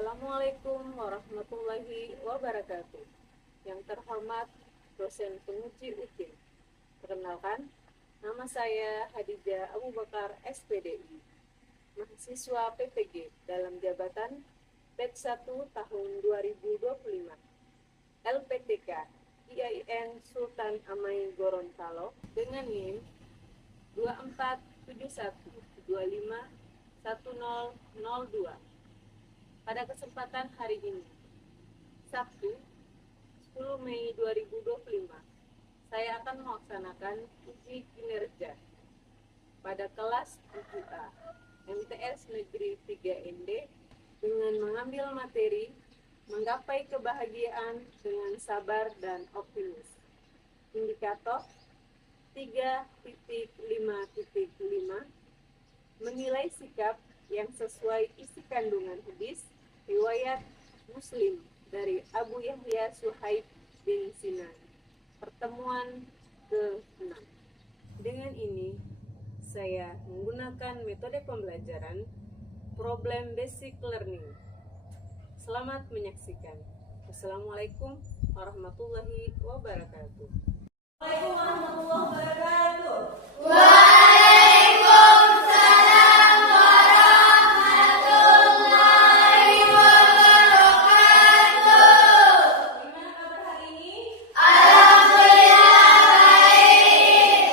Assalamualaikum warahmatullahi wabarakatuh. Yang terhormat dosen penguji UKIM. Perkenalkan, nama saya Hadijah Abu Bakar SPDI, mahasiswa PPG dalam jabatan batch 1 tahun 2025. LPTK IAIN Sultan Amai Gorontalo dengan NIM 2471251002. Pada kesempatan hari ini, Sabtu 10 Mei 2025, saya akan melaksanakan uji kinerja pada kelas 7A MTS Negeri 3ND dengan mengambil materi menggapai kebahagiaan dengan sabar dan optimis. Indikator 3.5.5 menilai sikap yang sesuai isi kandungan hadis riwayat Muslim dari Abu Yahya Suhaib bin Sinan. Pertemuan ke-6. Dengan ini saya menggunakan metode pembelajaran problem basic learning. Selamat menyaksikan. Wassalamualaikum warahmatullahi wabarakatuh. Waalaikumsalam warahmatullahi wabarakatuh. Waalaikumsalam warahmatullahi wabarakatuh. Gimana kabar hari ini? Alhamdulillah baik.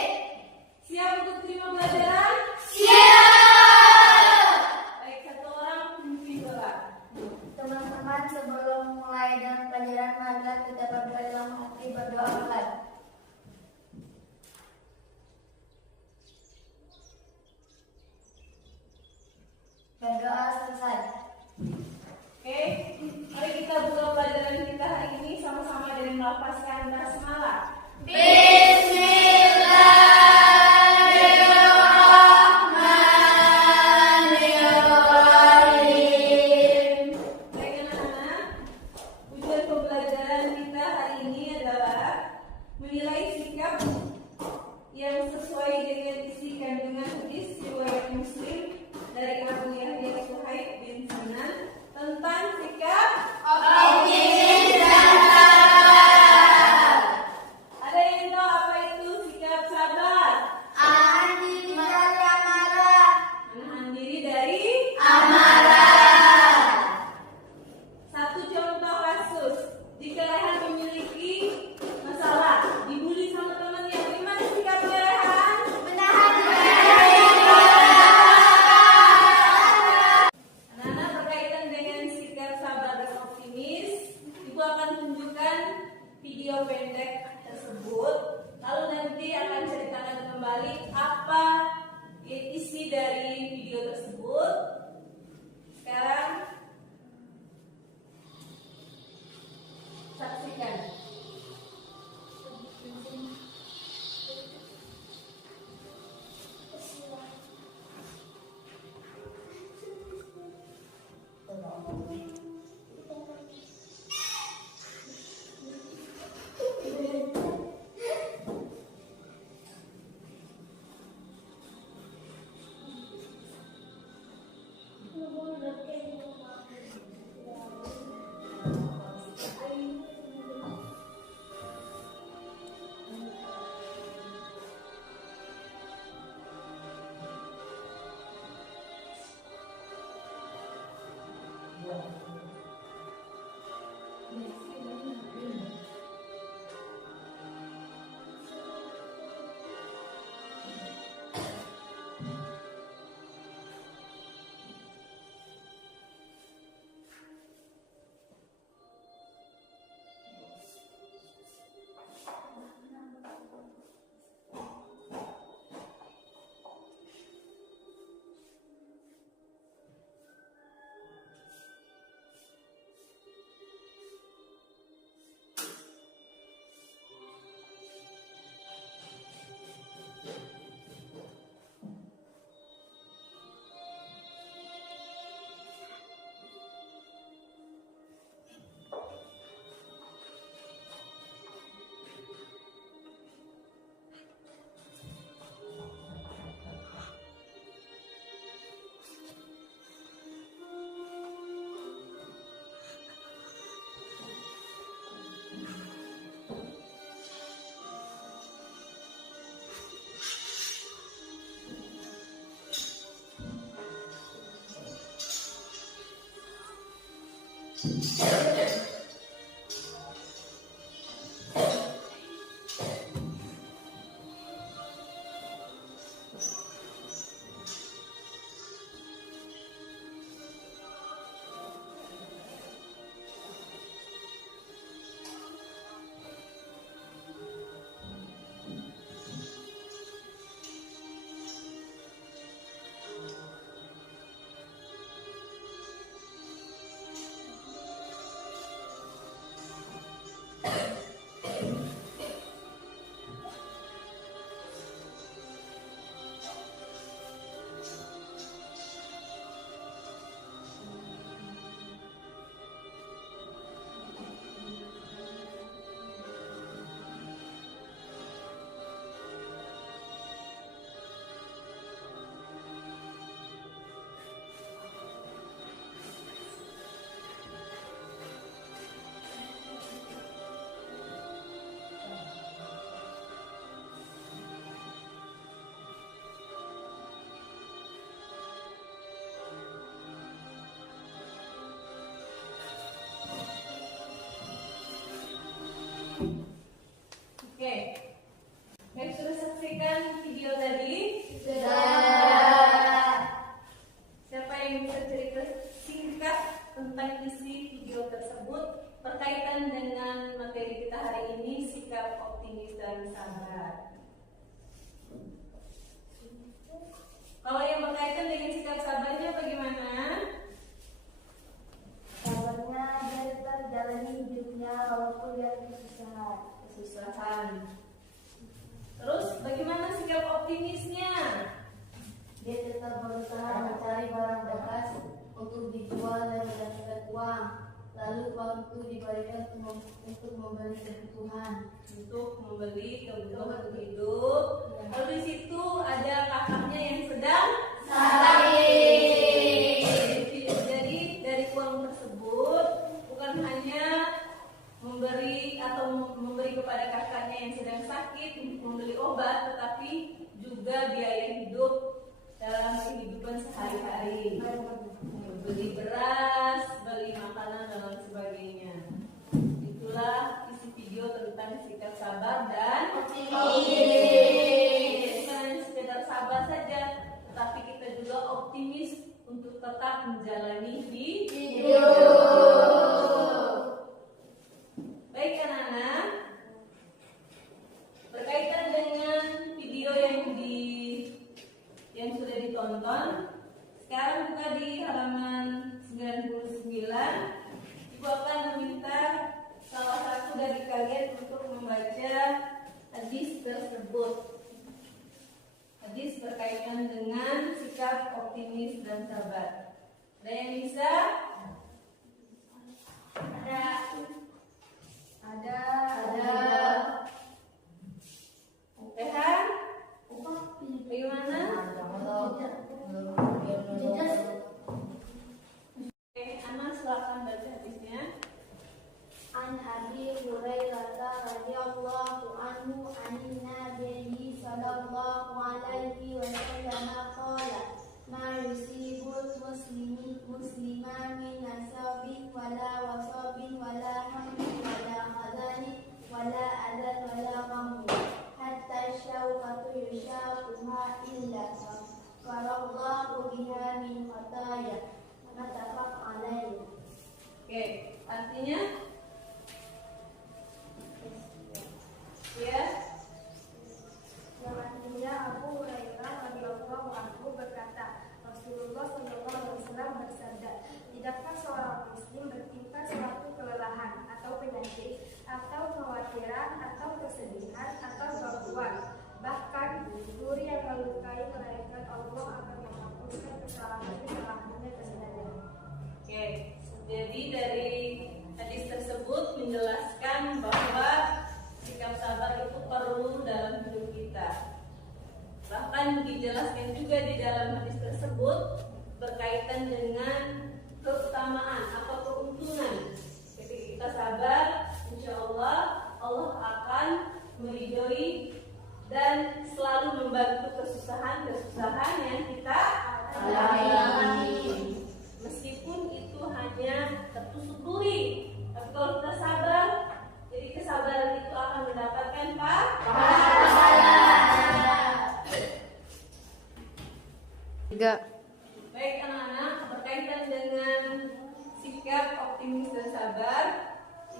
Siap untuk terima pelajaran? Siap. Baik, satu orang memimpin doa. Teman-teman, sebelum mulai dengan pelajaran, marilah kita berdoa dalam hati, berdoa pelan. Berdoa selesai. Oke, mari kita buka pelajaran kita hari ini sama-sama dengan melafazkan basmalah. Bismillahirrahmanirrahim. Baik anak-anak, tujuan pembelajaran kita hari ini adalah menilai sikap yang sesuai dengan isi kandungan hadis riwayat Muslim dari Abu Yahya Suhaib bin Sinan tentang sikap Optimis dan sabar. Ada yang tahu apa itu sikap sabar? Menahan diri dari amarah. Menahan diri dari Amarah. satu contoh kasus. Jika Rehan memiliki masalah, dibully sama temannya, gimana sikapnya Rehan? Menahan diri. Anak-anak, berkaitan dengan sikap sabar dan optimis, Ibu akan tunjukkan video pendek tersebut. Lalu nanti akan ceritakan kembali apa isi dari video tersebut. Sekarang saksikan. Oke, baik, sudah saksikan video tadi? Sudah. Siapa yang bisa cerita singkat tentang isi video tersebut berkaitan dengan materi kita hari ini, sikap optimis dan sabar? Kalau yang berkaitan dengan sikap sabarnya bagaimana? Sabarnya dia tetap jalani hidupnya walaupun dia Kesusahan. Terus bagaimana sikap optimisnya? Dia tetap berusaha mencari barang bekas untuk dijual dan mendapatkan uang. Lalu uang itu diberikan untuk membeli kebutuhan. Untuk membeli kebutuhan hidup. Lalu di situ ada kakaknya yang sedang sakit. Jadi dari uang tersebut bukan hanya memberi kepada kakaknya yang sedang sakit untuk membeli obat, tetapi juga biaya hidup dalam kehidupan sehari-hari, beli beras, beli makanan dan lain sebagainya. Itulah isi video tentang sikap sabar dan optimis. Bukan hanya sekedar sabar saja, tetapi kita juga optimis untuk tetap menjalani hidup. Baik anak-anak, berkaitan dengan video yang sudah ditonton, sekarang buka di halaman 99. Ibu akan meminta salah satu dari kalian untuk membaca hadis tersebut. Hadis berkaitan dengan sikap optimis dan sabar. Ada yang bisa? Ada. Rehan? Bagaimana? Oke, Ana silakan baca hadisnya. An Abi Hurairah radhiyallahu anhu anin Nabi sallallahu alaihi wasallam qala ma yusibul musliman min nasabin wala wasabin wala hammin wala hadani wala adan wala ghammin hatta syauqatu yushaquha illa farallahu biha min khataya muttafaq alaihi. Oke, artinya ya. Yang artinya Abu Hurairah radhiyallahu anhu berkata, Rasulullah SAW bersabda, tidakkah seorang muslim bertimpa suatu kelelahan atau penyakit atau kekhawatiran atau kesedihan atau gangguan, bahkan duri yang melukai melainkan Allah akan menghapuskan kesalahannya kepadanya. Oke, jadi dari hadis tersebut menjelaskan bahwa sikap sabar itu perlu dalam hidup kita. Bahkan dijelaskan juga di dalam hadis tersebut berkaitan dengan keutamaan atau keuntungan. Ketika kita sabar, insya Allah Allah akan meridhoi dan selalu membantu kesusahan yang kita alami. Meskipun itu hanya tertusuk sikap optimis dan sabar,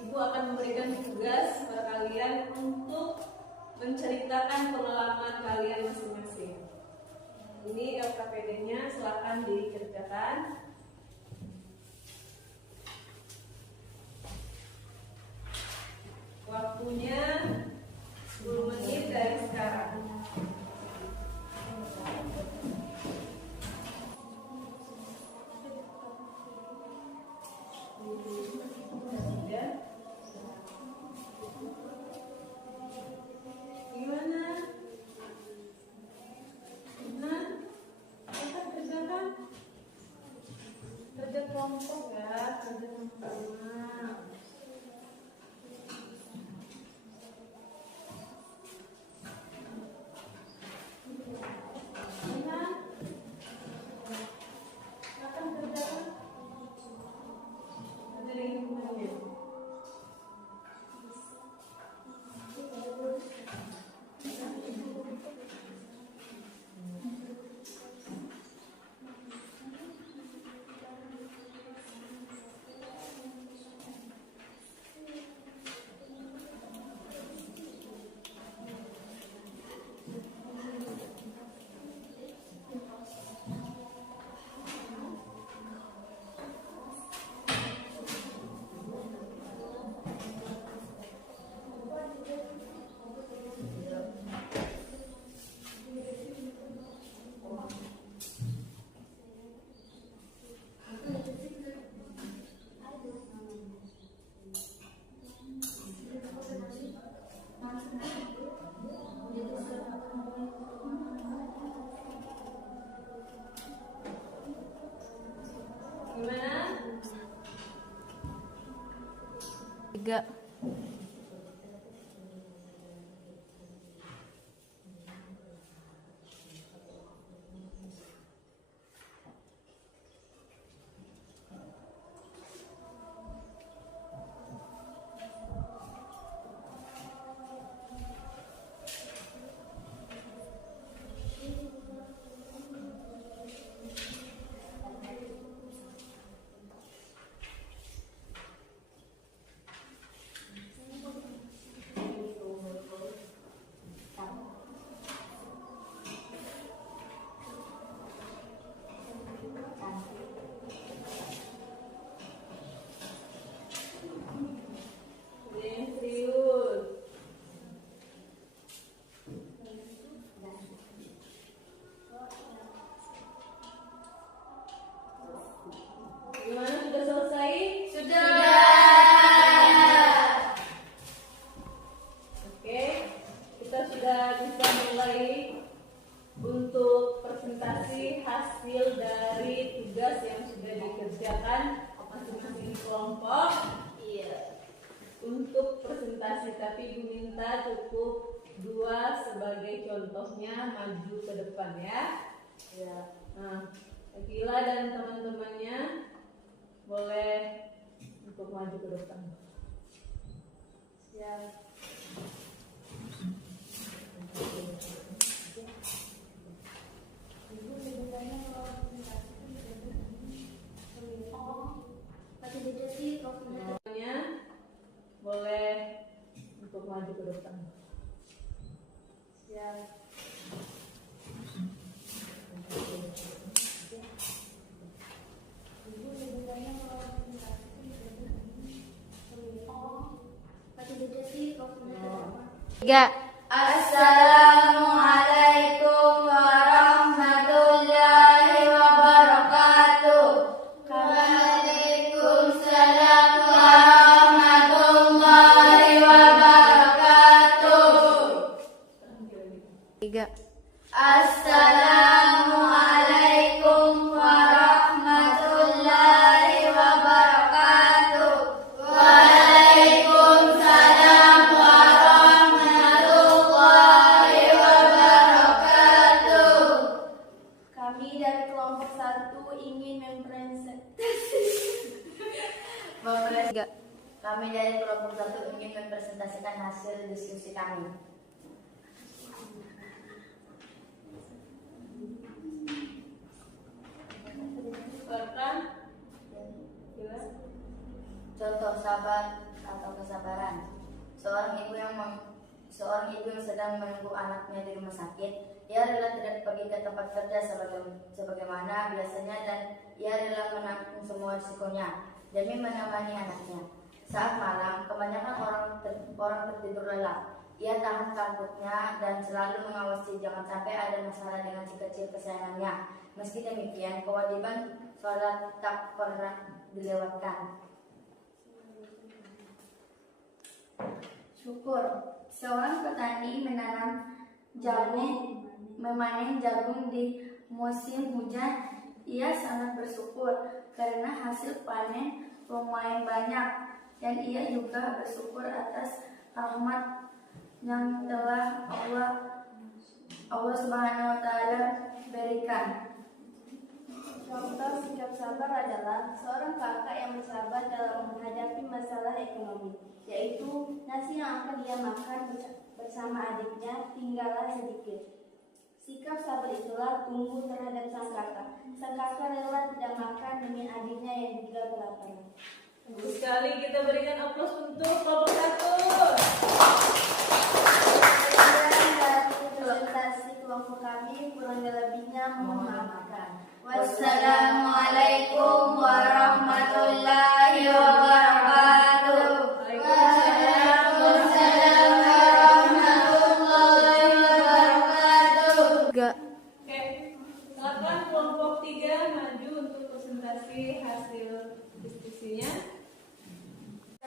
Ibu akan memberikan tugas kepada kalian untuk menceritakan pengalaman kalian masing-masing. Ini LKPD-nya, silakan dikerjakan. Waktunya 10 menit dari sekarang. Gimana? Nah, kita kerjakan kerja kelompok ya, kerja sama-sama. Gimana? 3. Untuk presentasi hasil dari tugas yang sudah dikerjakan masing-masing kelompok. Iya. Untuk presentasi, tapi Ibu minta cukup 2 sebagai contohnya, maju ke depan ya. Ya. Nah, Akila dan teman-temannya boleh untuk maju ke depan. Ya. Boleh untuk maju ke depan. Ya. Tiga. Assalamualaikum warahmatullahi wabarakatuh. Waalaikumsalam warahmatullahi wabarakatuh. 3. Assalamualaikum warahmatullahi wabarakatuh. Waalaikumsalam warahmatullahi wabarakatuh. Kami dari kelompok 1 ingin mempresentasikan hasil diskusi kami. Silakan. Silakan. Contoh sabar atau kesabaran. Seorang ibu yang sedang menunggu anaknya di rumah sakit, ia rela tidak pergi ke tempat kerja sebagaimana biasanya dan ia rela menanggung semua risikonya demi menemani anaknya. Saat malam, kebanyakan orang tertidur lelap. Ia tahan kantuknya dan selalu mengawasi jangan sampai ada masalah dengan si kecil kesayangannya. Meski demikian, kewajiban sholat tak pernah dilewatkan. Syukur. Seorang petani memanen jagung di musim hujan. Ia sangat bersyukur karena hasil panen lumayan banyak, dan ia juga bersyukur atas rahmat yang telah Allah Subhanahu wa Ta'ala berikan. Contoh sikap sabar adalah seorang kakak yang bersabar dalam menghadapi masalah ekonomi, yaitu nasi yang akan dia makan bersama adiknya tinggallah sedikit. Sikap sabar itulah tumbuh terhadap sang kakak. Sang kakak rela tidak makan demi adiknya yang juga kelaparan. Bagus sekali, kita berikan aplaus untuk kelompok 1. Dari presentasi kelompok kami, kurang lebihnya mohon maafkan. Wassalamualaikum warahmatullahi wabarakatuh. Waalaikumsalam warahmatullahi wabarakatuh. Oke, silakan kelompok 3 maju untuk presentasi hasil diskusinya.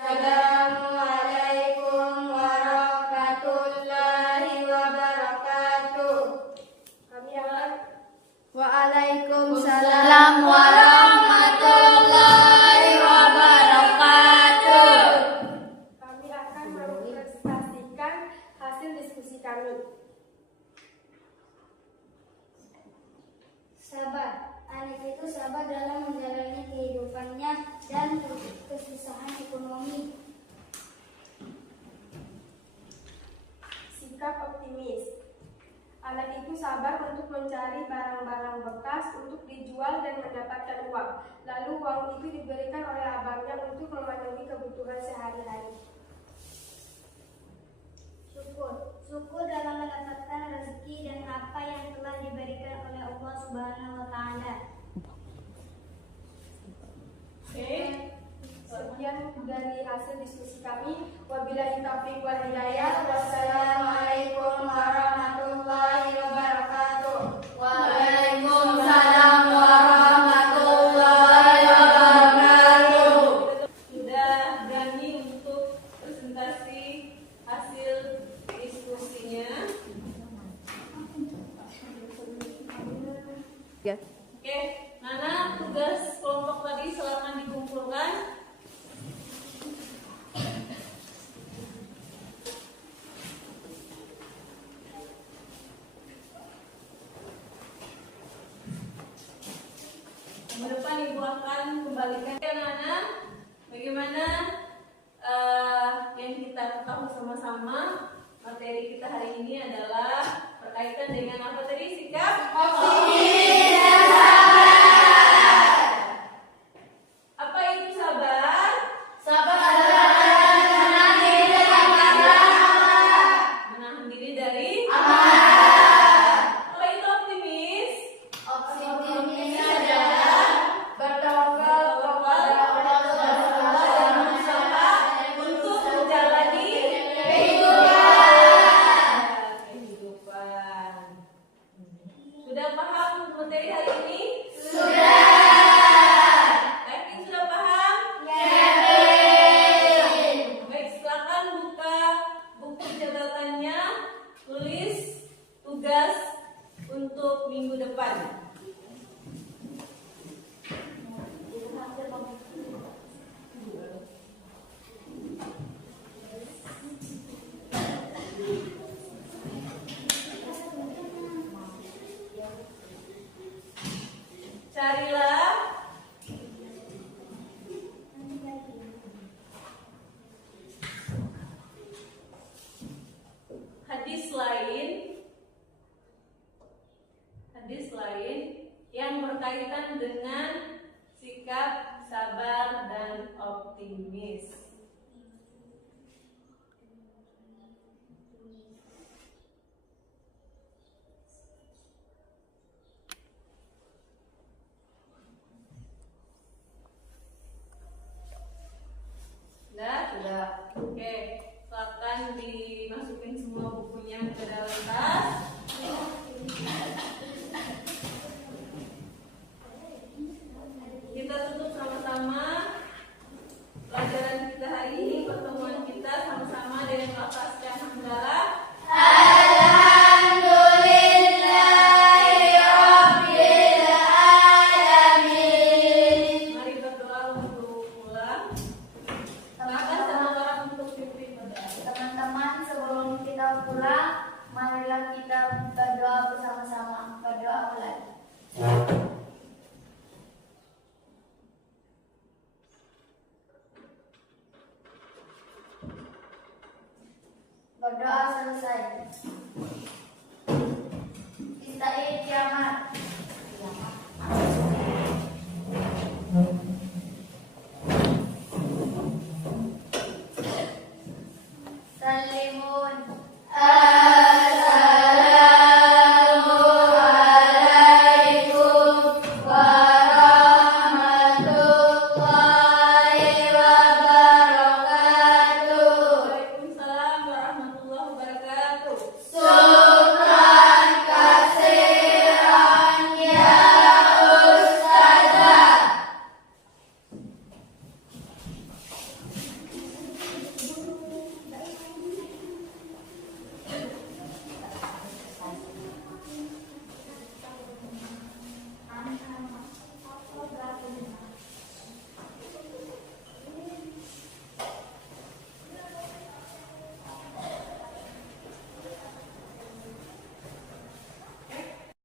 Assalamualaikum warahmatullahi wabarakatuh. Kami akan Waalaikumsalam warahmatullahi wabarakatuh. mempresentasikan hasil diskusi kami. Sabar. Anak itu sabar dalam menjalani kehidupannya dan kesusahan ekonomi. Sikap optimis. Anak itu sabar untuk mencari barang-barang bekas untuk dijual dan mendapatkan uang. Lalu uang itu diberikan oleh abangnya untuk memenuhi kebutuhan sehari-hari. Syukur. Syukur dalam mendapatkan rezeki dan apa yang telah diberikan oleh Allah Subhanahu wa Ta'ala. Oke. Sekian dari hasil diskusi kami. Wabillahi taufiq wal hidayah. Wassalamualaikum warahmatullahi wabarakatuh. Waalaikumsalam warahmatullahi wabarakatuh. Sudah berani untuk presentasi hasil diskusinya. Oke, mana tugas kelompok tadi silakan dikumpulkan. Minggu depan ibu akan kembalikan ke Nana. Bagaimana yang kita ketahui sama-sama, materi kita hari ini adalah berkaitan dengan apa tadi? Sikap optimis dan sabar. Apa itu sabar? Sabar adalah menahan diri dari amarah. Menahan diri dari amarah. Apa itu optimis? Optimis adalah bertawakal kepada Allah Subhanahu wa Ta'ala untuk menjalani kehidupan. Sudah paham materi hari ini? Sudah. Yakin sudah paham? Yakin. Baik, silakan buka buku catatannya, tulis tugas untuk minggu depan. Carilah hadis lain yang berkaitan dengan sikap sabar dan optimis. optimis. Sudah. Oke, silakan dimasukin semua bukunya ke dalam tas. Kita tutup sama-sama pelajaran kita hari ini, pertemuan kita sama-sama dengan lafaz hamdalah. Mari berdoa untuk pulang. Silakan sama orang untuk pimpin pada. Teman-teman, sebelum kita pulang, marilah kita berdoa bersama-sama. Berdoa mulai. Berdoa selesai. Istai kiamat.